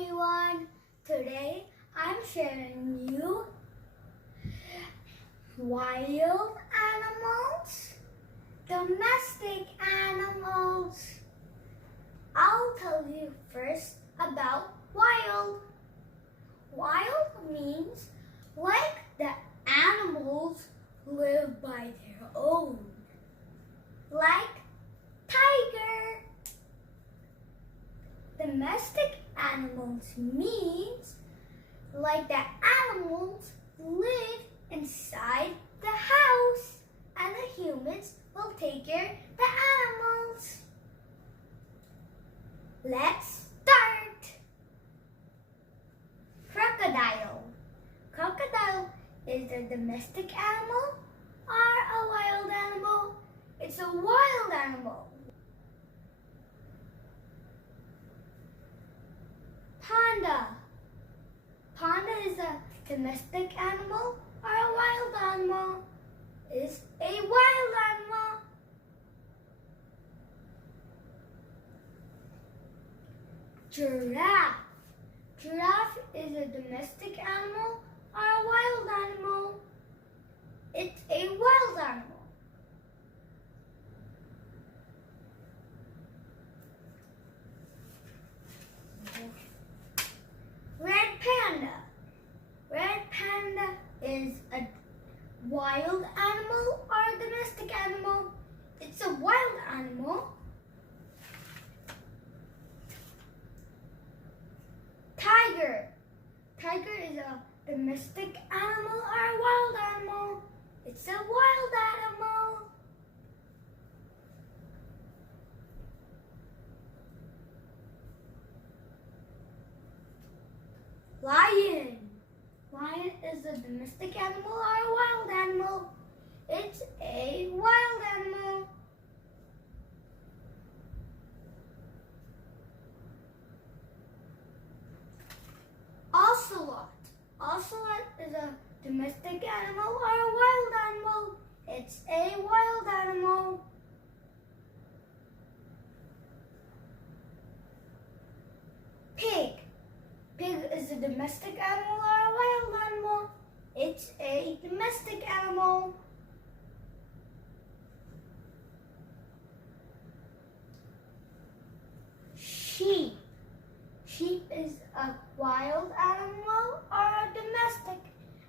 everyone. Today I'm sharing you wild animals, domestic animals. I'll tell you first about wild. Wild means like the animals live by their own, like tiger. Domestic animals means like the animals live inside the house and the humans will take care of the animals. Let's start. Crocodile. Crocodile is a domestic animal or a wild animal? It's a wild animal. Panda. Panda is a domestic animal or a wild animal? It's a wild animal. Giraffe. Giraffe is a domestic animal or a wild animal? It's a wild animal. Red panda. Red panda is a wild animal or a domestic animal? It's a wild animal. Tiger. Tiger is a domestic animal or a wild animal? It's a wild animal. Lion. Lion is a domestic animal or a wild animal? It's a wild animal. Ocelot. Ocelot is a domestic animal or a wild animal? It's a wild animal. Pig. Pig is a domestic animal or a wild animal? It's a domestic animal. Sheep. Sheep is a wild animal or a domestic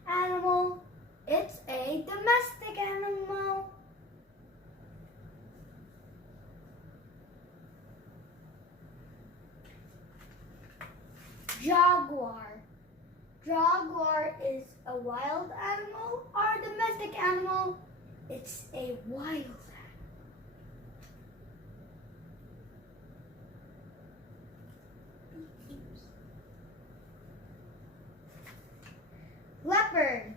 animal? It's a domestic animal. Jaguar. Jaguar is a wild animal or a domestic animal? It's a wild animal. Leopard.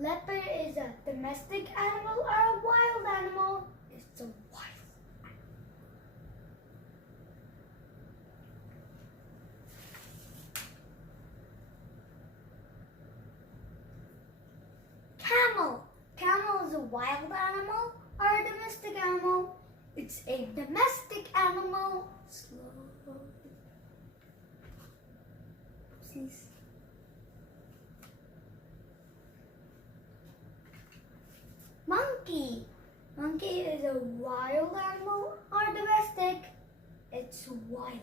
Leopard is a domestic animal or a wild animal? It's a wild Camel. Camel is a wild animal or a domestic animal? It's a domestic animal. Slow. Oopsies. Monkey. Monkey is a wild animal or domestic? It's wild.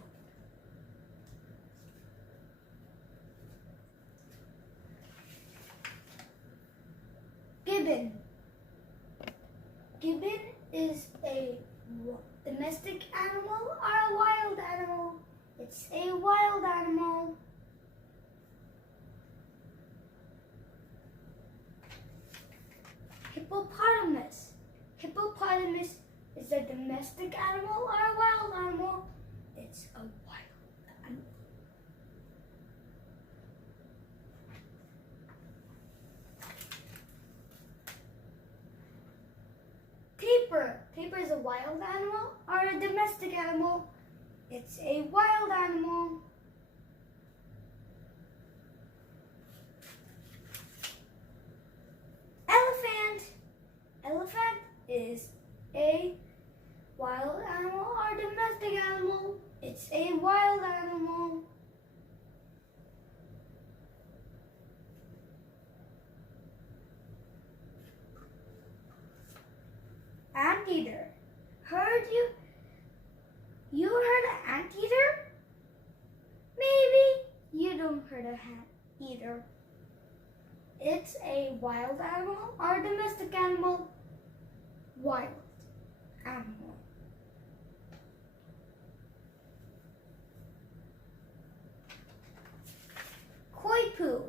Gibbon. Gibbon is a domestic animal or a wild animal? It's a wild animal. Hippopotamus. Hippopotamus is a domestic animal or a wild animal? It's a wild animal. Tapir. Tapir is a wild animal or a domestic animal? It's a wild animal. Elephant. Elephant is a wild animal or domestic animal? It's a wild animal. don't hurt a hat either. It's a wild animal or domestic animal? Wild animal. Koipu.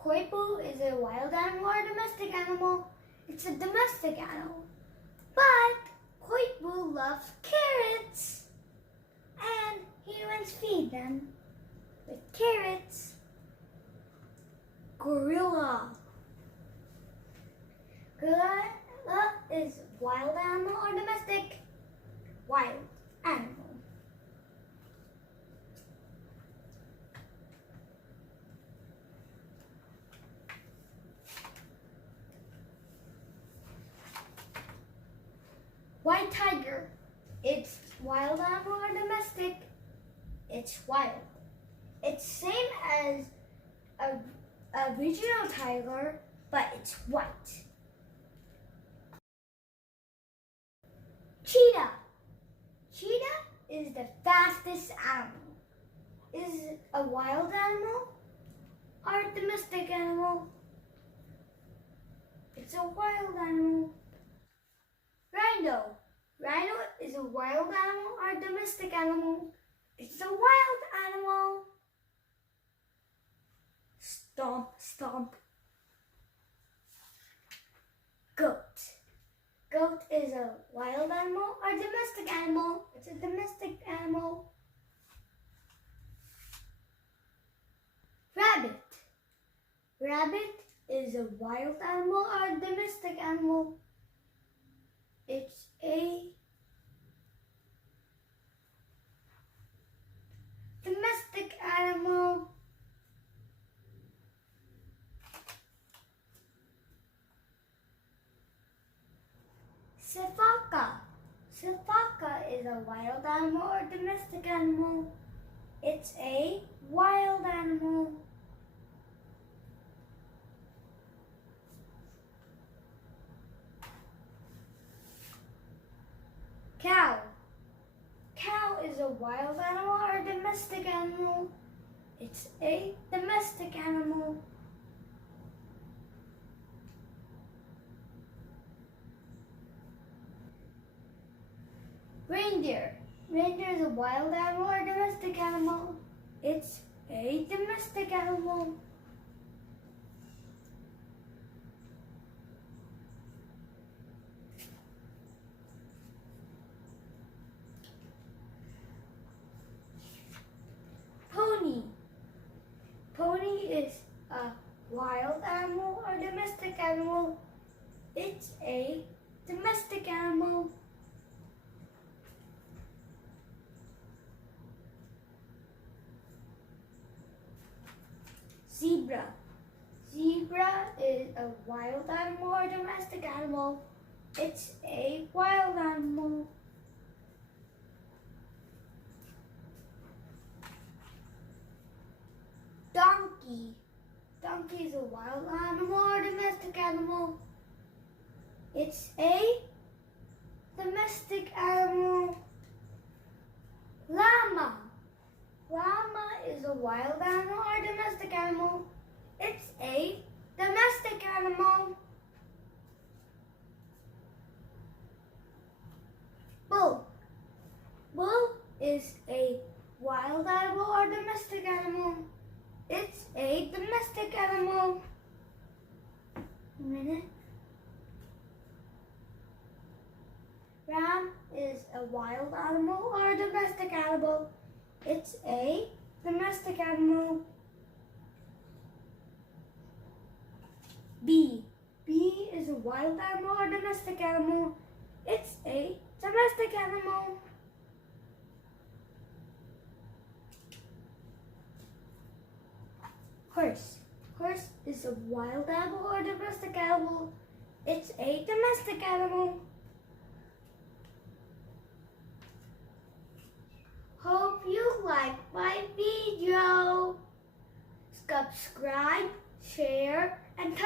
Koipu is a wild animal or domestic animal? It's a domestic animal. But Koipu loves carrots. And humans feed them with carrots. Gorilla. Gorilla is wild animal or domestic? Wild animal. White tiger. It's wild animal or domestic? It's wild. It's same as a regional tiger, but it's white. Cheetah. Cheetah is the fastest animal. Is it a wild animal or a domestic animal? It's a wild animal. Rhino. Rhino is a wild animal or a domestic animal? It's a wild animal. Stomp, stomp. Goat. Goat is a wild animal or domestic animal? It's a domestic animal. Rabbit. Rabbit is a wild animal or a domestic animal? It's a domestic animal. Sifaka. Sifaka is a wild animal or domestic animal? It's a wild animal. Cow. Cow is a wild animal or a domestic animal? It's a domestic animal. Reindeer. Reindeer is a wild animal or domestic animal? It's a domestic animal. Pony. Pony is a wild animal or domestic animal? It's a domestic animal. Zebra. Zebra is a wild animal or domestic animal? It's a wild animal. Donkey. Donkey is a wild animal or domestic animal? It's a domestic animal. Llama. Llama is a wild animal or domestic animal? It's a domestic animal. Bull. Bull is a wild animal or domestic animal? It's a domestic animal. A minute. Ram is a wild animal or a domestic animal? It's a domestic animal. Bee. Bee is a wild animal or domestic animal? It's a domestic animal. Horse. Horse is a wild animal or domestic animal? It's a domestic animal. Hope you like my video. Subscribe, share, and